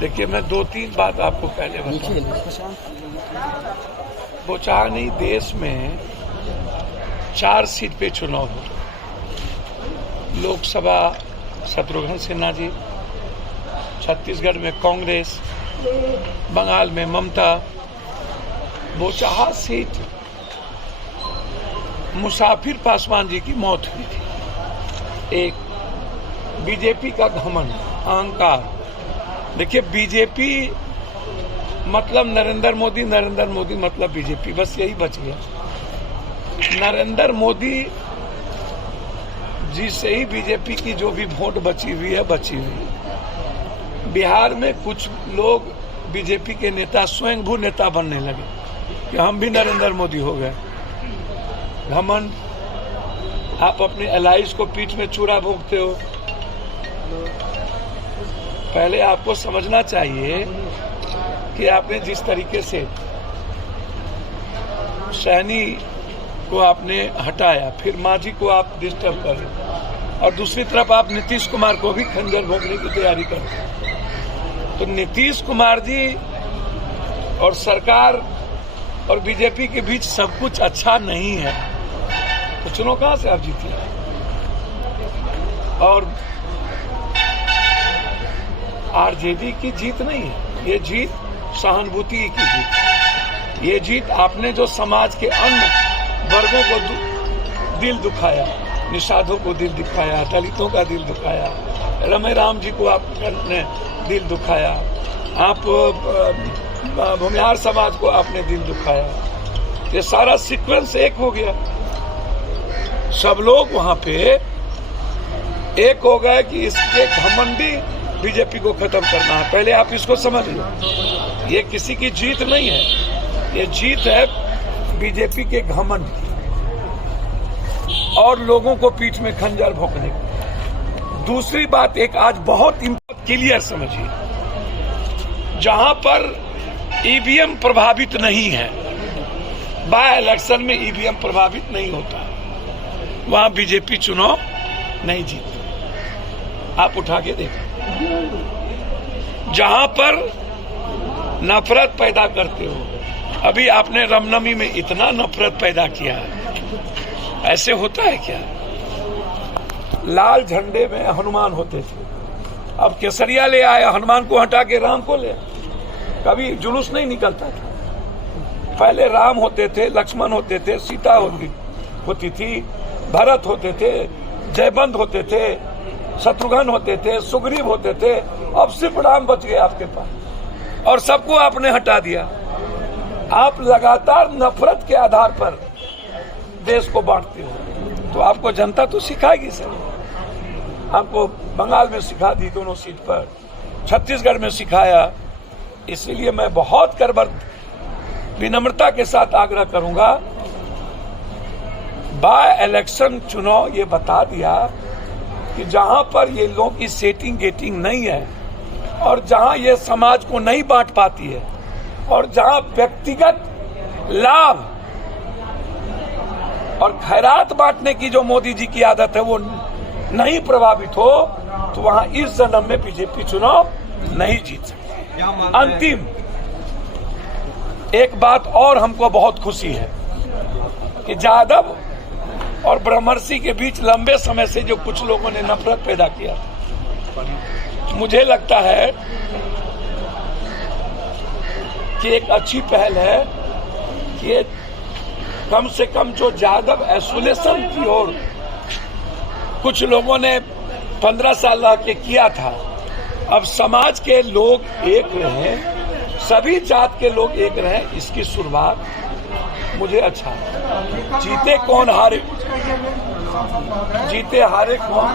देखिए, मैं 2-3 बात आपको पहले बताऊं। वो चाह नहीं, देश में 4 सीट पे चुनाव हो। लोकसभा शत्रुघ्न सिन्हा जी, छत्तीसगढ़ में कांग्रेस, बंगाल में ममता। बोचहा सीट मुसाफिर पासवान जी की मौत हुई थी। एक बीजेपी का घमंड, अहंकार। देखिए, बीजेपी मतलब नरेंद्र मोदी, नरेंद्र मोदी मतलब बीजेपी, बस यही बच गया। नरेंद्र मोदी जी से ही बीजेपी की जो भी वोट बची हुई है, बची हुई है। बिहार में कुछ लोग बीजेपी के नेता स्वयंभू नेता बनने लगे कि हम भी नरेंद्र मोदी हो गए। घमंड। आप अपने एलाइज को पीठ में चूड़ा भोगते हो। पहले आपको समझना चाहिए कि आपने जिस तरीके से सैनी को आपने हटाया, फिर मांझी को आप डिस्टर्ब कर रहे, और दूसरी तरफ आप नीतीश कुमार को भी खंजर भोगने की तैयारी करते। तो नीतीश कुमार जी और सरकार और बीजेपी के बीच सब कुछ अच्छा नहीं है, तो चुनाव कहां से आप जीते? और आरजेडी की जीत नहीं है, ये जीत सहानुभूति की जीत। ये जीत आपने जो समाज के अन्य वर्गों को दिल दुखाया, निषादों को दिल दुखाया, दलितों का दिल दुखाया, रमे राम जी को आपने दिल दुखाया, आप भूमिहार समाज को आपने दिल दुखाया। ये सारा सीक्वेंस एक हो गया। सब लोग वहां पे एक हो गए कि इसके घमंडी बीजेपी को खत्म करना है। पहले आप इसको समझ लो, ये किसी की जीत नहीं है, ये जीत है बीजेपी के घमंड और लोगों को पीठ में खंजर भोंकने की। दूसरी बात, एक आज बहुत क्लियर समझिए, जहां पर ईवीएम प्रभावित नहीं है, बाय इलेक्शन में ईवीएम प्रभावित नहीं होता, वहां बीजेपी चुनाव नहीं जीतती। आप उठा के देखो। जहां पर नफरत पैदा करते हो, अभी आपने रामनवमी में इतना नफरत पैदा किया है, ऐसे होता है क्या? लाल झंडे में हनुमान होते थे, अब केसरिया ले आए, हनुमान को हटा के राम को ले। कभी जुलूस नहीं निकलता था। पहले राम होते थे, लक्ष्मण होते थे, सीता होती थी, भरत होते थे, जयबंद होते थे, शत्रुघ्न होते थे, सुग्रीव होते थे। अब सिर्फ राम बच गए आपके पास, और सबको आपने हटा दिया। आप लगातार नफरत के आधार पर देश को बांटते हो, तो आपको जनता तो सिखाएगी सर। आपको बंगाल में सिखा दी दोनों सीट पर, छत्तीसगढ़ में सिखाया। इसलिए मैं बहुत करबर विनम्रता के साथ आग्रह करूंगा, बाय इलेक्शन चुनाव ये बता दिया कि जहां पर ये लोग की सेटिंग गेटिंग नहीं है, और जहां ये समाज को नहीं बांट पाती है, और जहां व्यक्तिगत लाभ और खैरात बांटने की जो मोदी जी की आदत है वो नहीं प्रभावित हो, तो वहां इस जन्म में बीजेपी चुनाव नहीं जीत सकती। अंतिम एक बात और हमको बहुत खुशी है कि जादव और ब्रह्मर्षि के बीच लंबे समय से जो कुछ लोगों ने नफरत पैदा किया, मुझे लगता है कि एक अच्छी पहल है कि कम से कम जो जादव आइसोलेशन की ओर कुछ लोगों ने 15 साल रह के किया था, अब समाज के लोग एक रहे, सभी जात के लोग एक रहे, इसकी शुरुआत मुझे अच्छा है। जीते कौन हारे, जीते हारे कौन।